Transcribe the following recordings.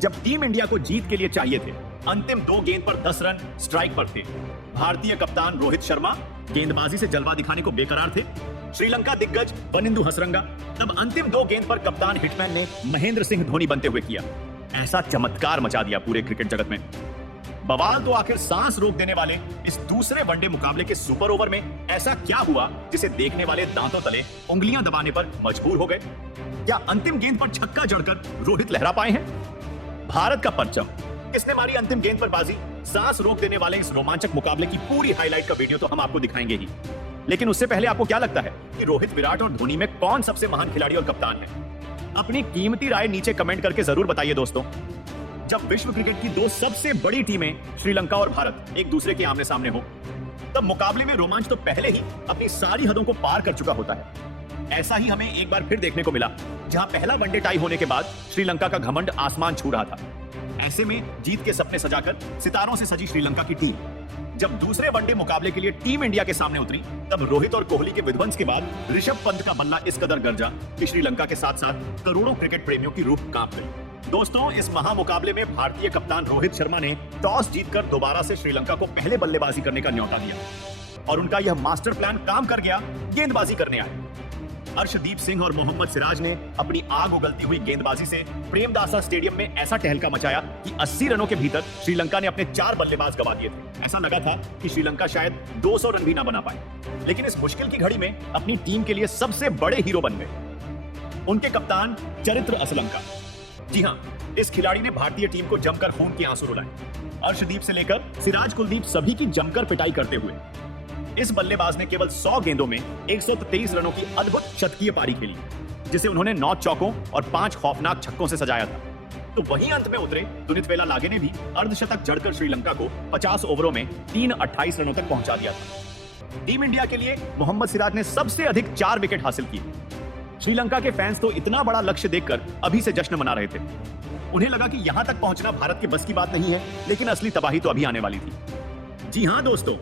जब team India को जीत के लिए चाहिए थे, अंतिम 2 गेंद पर 10 रन स्ट्राइक पर थे। भारतीय कप्तान रोहित शर्मा गेंदबाजी से जलवा दिखाने को बेकरार थे। श्रीलंका दिग्गज वनिंदु हसरंगा तब अंतिम 2 गेंद पर कप्तान हिटमैन ने महेंद्र सिंह धोनी बनते हुए किया। ऐसा चमत्कार मचा दिया पूरे क्रिकेट जगत में। बवाल तो आखिर सांस रोक देने वाले इस दूसरे वनडे मुकाबले के सुपर ओवर में ऐसा क्या हुआ जिसे देखने वाले दांतों तले उंगलियां दबाने पर मजबूर हो गए। क्या अंतिम गेंद पर छक्का जड़कर रोहित लहरा पाए हैं? भारत का परचम किसने मारी अंतिम गेंद पर बाजी? सांस रोक देने वाले इस रोमांचक मुकाबले की पूरी हाईलाइट का वीडियो तो हम आपको दिखाएंगे ही, लेकिन उससे पहले आपको क्या लगता है कि रोहित, विराट और धोनी में कौन सबसे महान खिलाड़ी और कप्तान है? अपनी कीमती राय नीचे कमेंट करके जरूर बताइए दोस्तों। जब विश्व क्रिकेट की 2 सबसे बड़ी टीमें श्रीलंका और भारत एक दूसरे के आमने सामने हो, तब मुकाबले में रोमांच तो पहले ही अपनी सारी हदों को पार कर चुका होता है। ऐसा ही हमें एक बार फिर देखने को मिला, जहां पहला वनडे टाई होने के बाद श्रीलंका का घमंड आसमान छू रहा था। ऐसे में जीत के सपने सजाकर सितारों से सजी श्रीलंका की टीम जब दूसरे वनडे मुकाबले के लिए टीम इंडिया के सामने उतरी, तब रोहित और कोहली के विध्वंस के बाद ऋषभ पंत का बल्ला इस कदर गरजा कि श्रीलंका के साथ साथ करोड़ों क्रिकेट प्रेमियों की रूह कांप गई। दोस्तों, इस महामुकाबले में भारतीय कप्तान रोहित शर्मा ने टॉस जीतकर दोबारा से श्रीलंका को पहले बल्लेबाजी करने का न्योता दिया और उनका यह मास्टर प्लान काम कर गया। गेंदबाजी करने आए अर्शदीप सिंह और मोहम्मद सिराज ने अपनी आग उगलती हुई गेंदबाजी से प्रेमदासा स्टेडियम में ऐसा टहलका मचाया कि 80 रनों के भीतर श्रीलंका ने अपने 4 बल्लेबाज गवा दिए थे। ऐसा लगा था कि श्रीलंका शायद 200 रन भी ना बना पाए, लेकिन इस मुश्किल की घड़ी में अपनी टीम के लिए सबसे बड़े हीरो बन गए उनके कप्तान चरित्र असलंका। जी हाँ, इस खिलाड़ी ने भारतीय टीम को जमकर खून के आंसू रुलाए। अर्शदीप से लेकर सिराज, कुलदीप सभी की जमकर पिटाई करते हुए इस बल्लेबाज ने केवल 100 गेंदों में 123 रनों की अद्भुत शतकीय पारी खेली, जिसे उन्होंने 9 चौकों और 5 खौफनाक छक्कों से सजाया था। तो वहीं अंत में उतरे दुनितवेला लागे ने भी अर्धशतक जड़कर श्रीलंका को 50 ओवरों में 328 रनों तक पहुंचा दिया था। टीम इंडिया के लिए मोहम्मद सिराज ने सबसे अधिक 4 विकेट हासिल किए। श्रीलंका के फैंस तो इतना बड़ा लक्ष्य देखकर अभी से जश्न मना रहे थे। उन्हें लगा कि यहां तक पहुंचना भारत के बस की बात नहीं है, लेकिन असली तबाही तो अभी आने वाली थी। जी हां दोस्तों,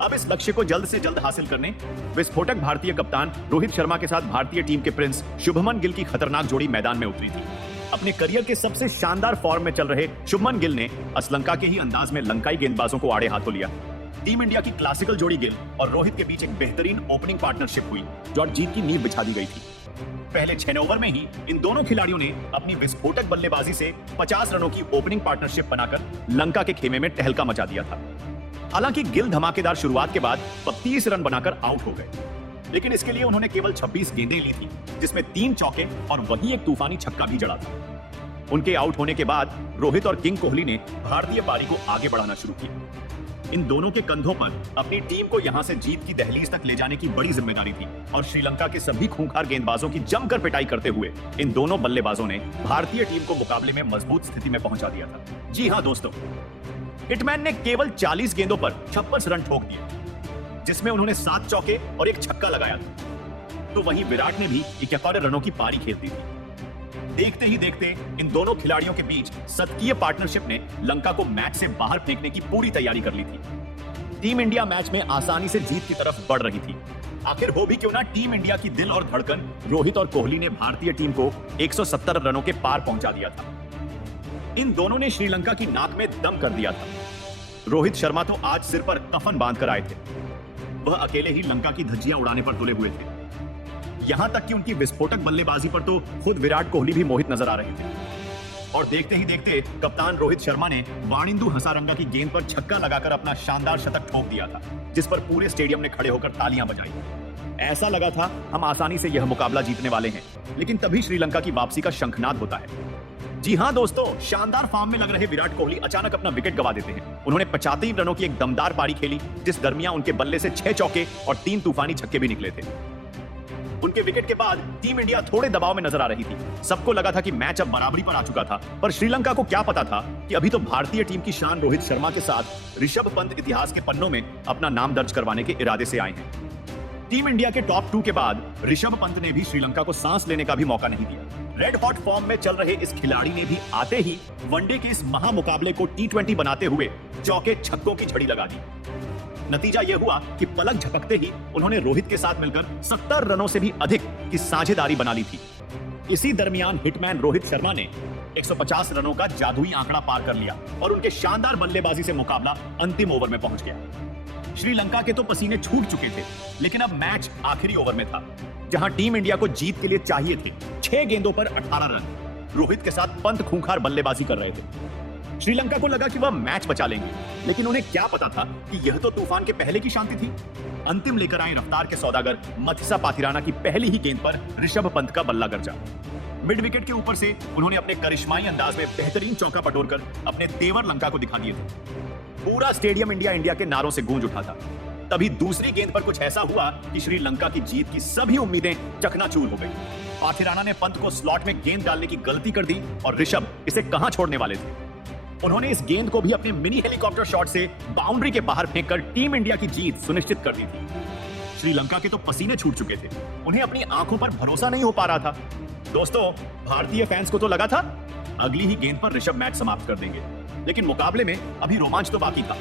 अब इस लक्ष्य को जल्द से जल्द हासिल करने विस्फोटक भारतीय कप्तान रोहित शर्मा के साथ भारतीय टीम के प्रिंस शुभमन गिल की खतरनाक जोड़ी मैदान में उतरी थी। अपने करियर के सबसे शानदार फॉर्म में चल रहे शुभमन गिल ने असलंका के ही अंदाज में लंकाई गेंदबाजों को आड़े हाथों लिया। टीम इंडिया की क्लासिकल जोड़ी गिल और रोहित के बीच एक बेहतरीन ओपनिंग पार्टनरशिप हुई, जो जीत की नींव बिछा दी गई थी। पहले 6 ओवर में ही इन दोनों खिलाड़ियों ने अपनी विस्फोटक बल्लेबाजी से 50 रनों की ओपनिंग पार्टनरशिप बनाकर लंका के खेमे में टहलका मचा दिया था। हालांकि गिल धमाकेदार शुरुआत के बाद 32 रन बनाकर आउट हो गए, लेकिन इसके लिए उन्होंने केवल 26 गेंदें ली थी, जिसमें 3 चौके और वहीं एक तूफानी छक्का भी जड़ा था। उनके आउट होने के बाद रोहित और किंग कोहली ने भारतीय पारी को आगे बढ़ाना शुरू किया। इन दोनों के कंधों पर अपनी टीम को यहां से जीत की दहलीज तक ले जाने की बड़ी जिम्मेदारी थी और श्रीलंका के सभी खूंखार गेंदबाजों की जमकर पिटाई करते हुए इन दोनों बल्लेबाजों ने भारतीय टीम को मुकाबले में मजबूत स्थिति में पहुंचा दिया था। जी हां दोस्तों, हिटमैन ने केवल 40 गेंदों पर 56 रन ठोक दिए, जिसमें उन्होंने 7 चौके और एक छक्का लगाया था। तो वहीं विराट ने भी 71 रनों की पारी खेल दी थी। देखते ही देखते इन दोनों खिलाड़ियों के बीच शतकीय पार्टनरशिप ने लंका को मैच से बाहर फेंकने की पूरी तैयारी कर ली थी। टीम इंडिया मैच में आसानी से जीत की तरफ बढ़ रही थी। आखिर हो भी क्यों ना, टीम इंडिया की दिल और धड़कन रोहित और कोहली ने भारतीय टीम को 170 रनों के पार पहुंचा दिया था। इन दोनों ने श्रीलंका की नाक में दम कर दिया था। रोहित शर्मा तो आज सिर पर कफन बांध कर आए थे। वह अकेले ही लंका की धज्जियां उड़ाने पर तुले हुए थे। यहां तक कि उनकी विस्फोटक बल्लेबाजी पर तो खुद विराट कोहली भी मोहित नजर आ रहे थे। और देखते ही देखते कप्तान रोहित शर्मा ने वानिंदु हसारंगा की गेंद पर छक्का लगाकर अपना शानदार शतक ठोक दिया था, जिस पर पूरे स्टेडियम ने खड़े होकर तालियां बजाई। ऐसा लगा था हम आसानी से यह मुकाबला जीतने वाले हैं, लेकिन तभी श्रीलंका की वापसी का शंखनाद होता है। जी हां दोस्तों, शानदार फॉर्म में लग रहे विराट कोहली अचानक अपना विकेट गवा देते हैं। उन्होंने 75 रनों की एक दमदार पारी खेली, जिस दरमियान उनके बल्ले से 6 चौके और 3 तूफानी छक्के भी निकले थे। उनके विकेट के बाद टीम इंडिया थोड़े दबाव में नजर आ रही थी। सबको लगा था कि मैच अब बराबरी पर आ चुका था, पर श्रीलंका को क्या पता था कि अभी तो भारतीय टीम की शान रोहित शर्मा के साथ ऋषभ पंत इतिहास के पन्नों में अपना नाम दर्ज करवाने के इरादे से आए हैं। टीम इंडिया के टॉप 2 के बाद ऋषभ पंत ने भी श्रीलंका को सांस लेने का भी मौका नहीं दिया। रेड हॉट फॉर्म में चल रहे इस खिलाड़ी ने भी आते ही वनडे के इस महामुकाबले को T20 बनाते हुए चौके छक्कों की झड़ी लगा दी। नतीजा यह हुआ कि पलक झपकते ही उन्होंने रोहित के साथ मिलकर 70 रनों से भी अधिक की साझेदारी बना ली थी। इसी दरमियान हिटमैन रोहित शर्मा ने 150 रनों का जादुई आंकड़ा पार कर लिया और उनके शानदार बल्लेबाजी से मुकाबला अंतिम ओवर में पहुंच गया। श्रीलंका के तो पसीने छूट चुके थे, लेकिन अब मैच आखिरी ओवर में था, जहां टीम इंडिया को जीत के लिए चाहिए थे 6 गेंदों पर 18 रन। रोहित के साथ पंत खूंखार बल्लेबाजी कर रहे थे। श्रीलंका को लगा कि वह मैच बचा लेंगे, लेकिन उन्हें क्या पता था कि यह तो तूफान के पहले की शांति थी। अंतिम लेकर आए रफ्तार के सौदागर मथिसा पाथिराना की पहली ही गेंद पर ऋषभ पंत का बल्ला गरजा। मिड विकेट के ऊपर से उन्होंने अपने करिश्माई अंदाज में बेहतरीन चौका बटोरकर अपने तेवर लंका को दिखा दिए थे। पूरा स्टेडियम इंडिया इंडिया के नारों से गूंज उठा था। तभी दूसरी गेंद पर कुछ ऐसा हुआ कि श्रीलंका की जीत की सभी उम्मीदें चकनाचूर हो गई। पाथिराना ने पंत को स्लॉट में गेंद डालने की गलती कर दी और ऋषभ इसे कहां छोड़ने वाले थे। उन्होंने इस गेंद को भी अपने मिनी हेलीकॉप्टर शॉट से बाउंड्री के बाहर फेंककर टीम इंडिया की जीत सुनिश्चित कर दी थी। श्रीलंका के तो पसीने छूट चुके थे, उन्हें अपनी आंखों पर भरोसा नहीं हो पा रहा था। दोस्तों, भारतीय फैंस को तो लगा था अगली ही गेंद पर ऋषभ मैच समाप्त कर देंगे, लेकिन मुकाबले में अभी रोमांच तो बाकी था।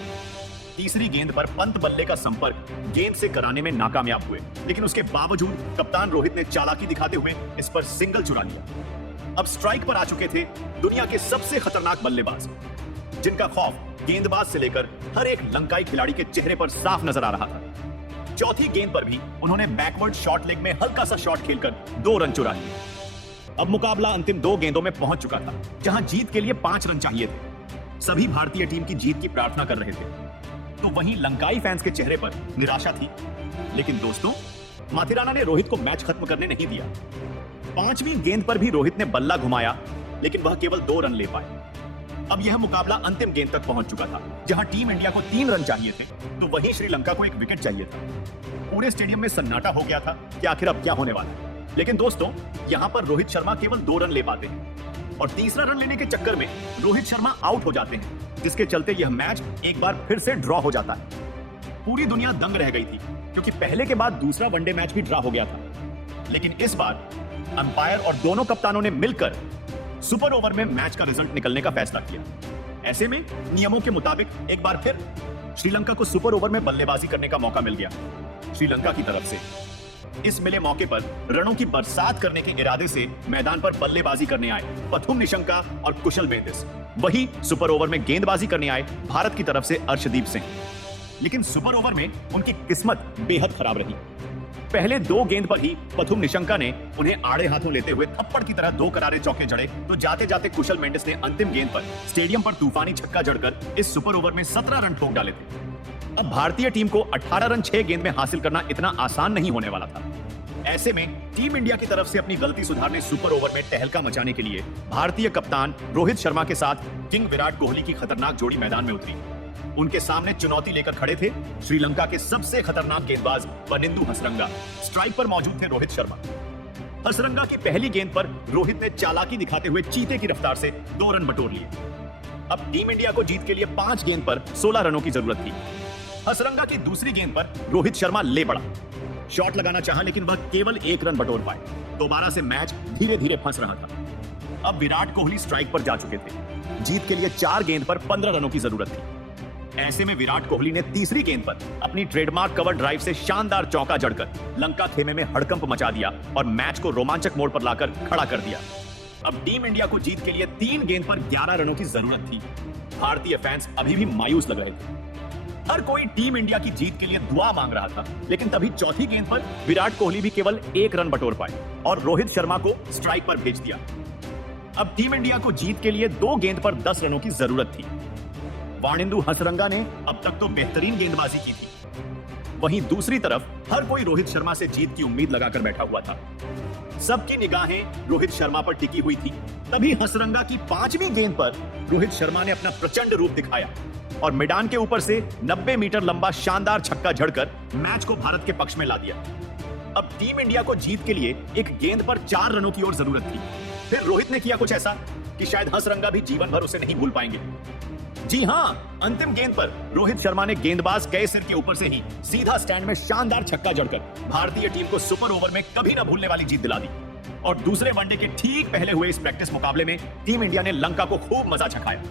तीसरी गेंद पर पंत बल्ले का संपर्क गेंद से कराने में नाकामयाब हुए, लेकिन उसके बावजूद कप्तान रोहित ने चालाकी दिखाते हुए इस पर सिंगल चुरा लिया। अब स्ट्राइक पर आ चुके थे दुनिया के सबसे खतरनाक बल्लेबाज, जिनका खौफ गेंदबाज से लेकर हर एक लंकाई खिलाड़ी के चेहरे पर साफ नजर आ रहा था। चौथी गेंद पर भी उन्होंने बैकवर्ड शॉर्ट लेग में हल्का सा शॉट खेलकर 2 रन चुरा लिए। अब मुकाबला अंतिम 2 गेंदों में पहुंच चुका था, जहां जीत के लिए 5 रन चाहिए थे। सभी भारतीय टीम की जीत की प्रार्थना कर रहे थे, तो वहीं लंकाई फैंस के चेहरे पर निराशा थी। लेकिन दोस्तों, माथिराना ने रोहित को मैच खत्म करने नहीं दिया। 5वीं गेंद पर भी रोहित ने बल्ला घुमाया, लेकिन वह केवल 2 रन ले पाए। अब यह मुकाबला अंतिम गेंद तक पहुंच चुका था, जहां टीम इंडिया को 3 रन चाहिए थे, तो वहीं श्रीलंका को 1 विकेट चाहिए था। पूरे स्टेडियम में सन्नाटा हो गया था कि आखिर अब क्या होने वाला है। लेकिन दोस्तों, यहां पर रोहित शर्मा केवल 2 रन ले पाते हैं और तीसरा रन लेने के चक्कर में रोहित शर्मा आउट हो जाते हैं, जिसके चलते यह मैच एक बार फिर से ड्रॉ हो जाता है। पूरी दुनिया दंग रह गई थी, क्योंकि पहले के बाद दूसरा वनडे मैच भी ड्रॉ हो गया था। लेकिन इस बार अंपायर और दोनों कप्तानों ने मिलकर सुपर ओवर में मैच का रिजल्ट निकलने का फैसला किया। ऐसे में नियमों के मुताबिक एक बार फिर श्रीलंका को सुपर ओवर में बल्लेबाजी करने का मौका मिल गया श्रीलंका की तरफ से। इस मिले मौके पर रनों की बरसात करने के इरादे से मैदान पर बल्लेबाजी करने आए पथुम निशंका और कुशल मेंडिस। वही सुपर ओवर में गेंदबाजी करने आए भारत की तरफ से अर्शदीप सिंह। लेकिन सुपर ओवर में उनकी किस्मत बेहद खराब रही। पहले 2 गेंद पर ही पथुम निशंका ने उन्हें आड़े हाथों लेते हुए थप्पड़ की तरह 2 करारे चौके जड़े, तो जाते जाते कुशल मेंडिस ने अंतिम गेंद पर स्टेडियम पर तूफानी छक्का जड़कर इस सुपर ओवर में 17 रन ठोक डाले थे। अब भारतीय टीम को 18 रन 6 गेंद में हासिल करना इतना आसान नहीं होने वाला था। ऐसे में टीम इंडिया की तरफ से अपनी गलती सुधारने सुपर ओवर में तहलका मचाने के लिए भारतीय कप्तान रोहित शर्मा के साथ किंग विराट कोहली की खतरनाक जोड़ी मैदान में उतरी। उनके सामने चुनौती लेकर खड़े थे श्रीलंका के सबसे खतरनाक गेंदबाज वनिंदु हसरंगा। स्ट्राइक पर मौजूद थे रोहित शर्मा। हसरंगा की पहली गेंद पर रोहित ने चालाकी दिखाते हुए चीते की रफ्तार से 2 रन बटोर लिए। अब टीम इंडिया को जीत के लिए 5 गेंद पर 16 रनों की जरूरत थी। हसरंगा की दूसरी गेंद पर रोहित शर्मा ले पड़ा। शॉट लगाना चाहा, लेकिन वह केवल 1 रन बटोर पाए। दोबारा से मैच धीरे धीरे फंस रहा था। अब विराट कोहली स्ट्राइक पर जा चुके थे। जीत के लिए 4 गेंद पर 15 रनों की जरूरत थी। ऐसे में विराट कोहली ने तीसरी गेंद पर अपनी ट्रेडमार्क कवर ड्राइव से शानदार चौका जड़कर लंका खेमे में हड़कंप मचा दिया और मैच को रोमांचक मोड़ पर लाकर खड़ा कर दिया। अब टीम इंडिया को जीत के लिए 3 गेंद पर 11 रनों की जरूरत थी। भारतीय फैंस अभी भी मायूस लग रहे थे। हर कोई टीम इंडिया की जीत के लिए दुआ मांग रहा था, लेकिन तभी चौथी गेंद पर विराट कोहली भी केवल 1 रन बटोर पाए और रोहित शर्मा को स्ट्राइक पर भेज दिया। अब टीम इंडिया को जीत के लिए 2 गेंद पर 10 रनों की जरूरत थी। वानिंदु हसरंगा ने अब तक तो बेहतरीन गेंदबाजी की थी, वहीं दूसरी तरफ हर कोई रोहित शर्मा से जीत की उम्मीद लगाकर बैठा हुआ था। सबकी निगाहें रोहित शर्मा पर टिकी हुई थी। तभी हसरंगा की 5वीं गेंद पर रोहित शर्मा ने अपना प्रचंड रूप दिखाया और मैदान के ऊपर से 90 मीटर लंबा शानदार छक्का झड़कर मैच को भारत के पक्ष में ला दिया। अब टीम इंडिया को जीत के लिए 1 गेंद पर 4 रनों की और जरूरत थी। फिर रोहित ने किया कुछ ऐसा कि शायद हसरंगा भी जीवन भर उसे नहीं भूल पाएंगे। जी हां, अंतिम गेंद पर रोहित शर्मा ने गेंदबाज के सिर के ऊपर से ही सीधा स्टैंड में शानदार छक्का जड़कर भारतीय टीम को सुपर ओवर में कभी न भूलने वाली जीत दिला दी। और दूसरे वनडे के ठीक पहले हुए इस प्रैक्टिस मुकाबले में टीम इंडिया ने लंका को खूब मजा चखाया।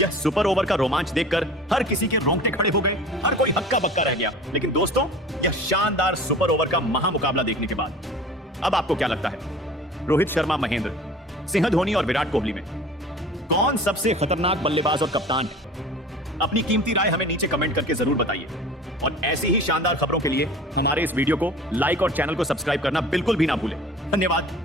यह सुपर ओवर का रोमांच देखकर हर किसी के रोंगटे खड़े हो गए, हर कोई हक्का बक्का रह गया। लेकिन दोस्तों, यह शानदार सुपर ओवर का महामुकाबला देखने के बाद अब आपको क्या लगता है? रोहित शर्मा महेंद्र, सिंह धोनी और विराट कोहली में कौन सबसे खतरनाक बल्लेबाज और कप्तान है? अपनी कीमती राय हमें नीचे कमेंट करके जरूर बताइए और ऐसी ही शानदार खबरों के लिए हमारे इस वीडियो को लाइक और चैनल को सब्सक्राइब करना बिल्कुल भी ना भूलें। धन्यवाद।